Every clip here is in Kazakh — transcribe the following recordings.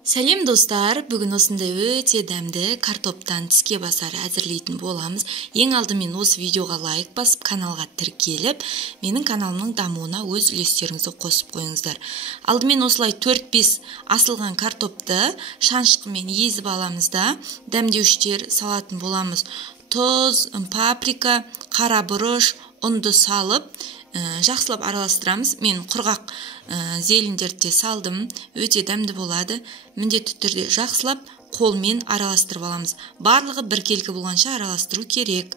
Сәлем достар, бүгін осындай өте дәмді картоптан тіске басар әзірлейтін боламыз. Ең алдымен осы видеоға лайк басып, каналға тіркеліп, менің каналымның дамуына өз үлестеріңізді қосып қойыңыздар. Алдымен осылай 4-5 асылған картопты шаншқымен езіп аламыз да, дәмдеуіштер салатын боламыз. Тұз, паприка, қара бұрыш, ұнды салып, жақсылап араластырамыз. Мен құрғақ зелендерді салдым, өте дәмді болады. Міндетті түрде жақсылап қолмен араластырып аламыз. Барлығы біркелкі болғанша араластыру керек.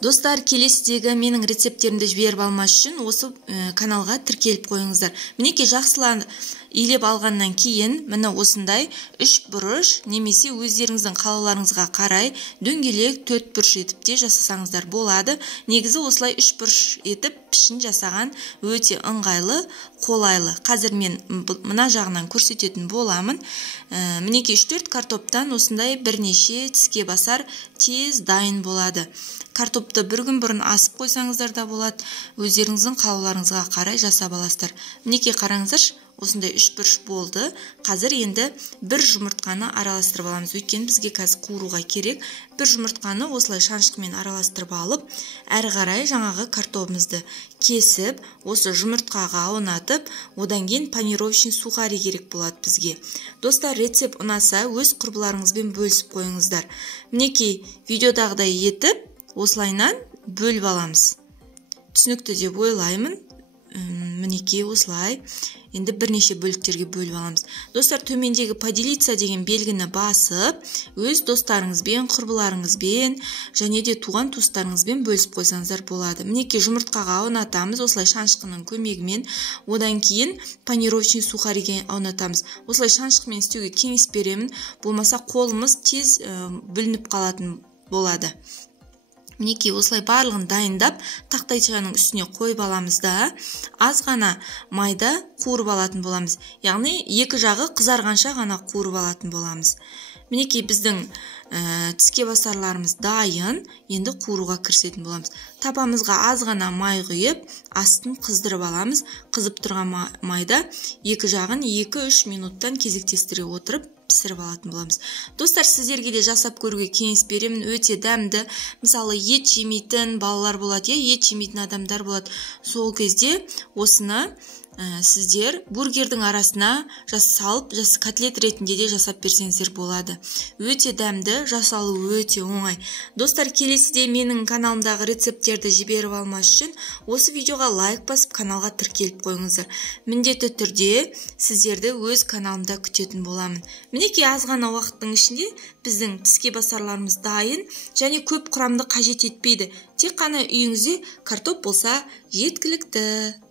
Достар, келесідегі менің рецепттерімді жіберіп алмас үшін осы каналға тіркеліп қойыңыздар. Мінекей жақсылап илеп алғаннан кейін, міне осындай 3 бұрыш, немесе өздеріңіздің қалауларыңызға қарай дөңгелек 4 бұрыш етіп те жасасаңыздар болады. Негізі осылай 3 бұрыш етіп пішін жасаған өте ыңғайлы, қолайлы. Қазір мен мына жағынан көрсететін боламын. Мінекей 3-4 картоптан осындай бірнеше тіске басар тез дайын болады. Картопты бір күн бұрын асып қойсаңыздар да болады. Өздеріңіздің қалауларыңызға қарай жасап аласыздар. Мінекей қараңыздаршы, осындай 3 бұрыш болды. Қазір енді бір жұмыртқаны араластырып аламыз. Өйткені бізге қазір қуыруға керек. Бір жұмыртқаны осылай шаншқымен араластырып алып, әрі қарай жаңағы картопымызды кесіп, осы жұмыртқаға аунатып, одан кейін панировочный сухари керек болады бізге. Достар, рецепт ұнаса, өз құрбыларыңызбен бөлісіп қойыңыздар. Мінекей видеодағыдай етіп, осылайнан бөліп аламыз. Түсінікті деп ойлаймын. Мінекей осылай. Енді бірнеше бөліктерге бөліп аламыз. Достар, төмендегі поделиться деген белгіні басып, өз достарыңызбен, құрбыларыңызбен, және де туған туыстарыңызбен бөлісіп қойсаңыздар болады. Мінекей жұмыртқаға аунатамыз, осылай шаншқының көмегімен. Одан кейін панировочный сухариге аунатамыз. Осылай шаншқымен істеуге кеңес беремін. Болмаса қолымыз тез бүлініп қалатын болады. Мінекей осылай барлығын дайындап, тақтайшаның үстіне қойып аламыз да, аз ғана майда қуырып алатын боламыз. Яғни екі жағы қызарғанша ғана қуырып алатын боламыз. Мінекей біздің тіске басарларымыз дайын, енді қуыруға кірісетін боламыз. Тапамызға аз ғана май құйып, астын қыздырып аламыз. Қызып тұрған майда екі жағын 2-3 минуттан кезектестіре отырып пісіріп алатын боламыз. Достар, сіздерге де жасап көруге кеңес беремін. Өте дәмді. Мысалы, ет жемейтін балалар болады, ет жемейтін адамдар болады. Сол кезде осыны сіздер бургердің арасына салып, котлет ретінде де жасап берсеңіздер болады. Өте дәмді, жасалу өте оңай. Достар, келесіде менің каналымдағы рецепттерді жіберіп алмас үшін осы видеоға лайк басып, каналға тіркеліп қойыңыздар. Міндетті түрде сіздерді өз каналымда күтетін боламын. Мінекей аз ғана уақыттың ішінде біздің тіске басарларымыз дайын, және көп құрамды қажет етпейді. Тек қана үйіңізде картоп болса жеткілікті.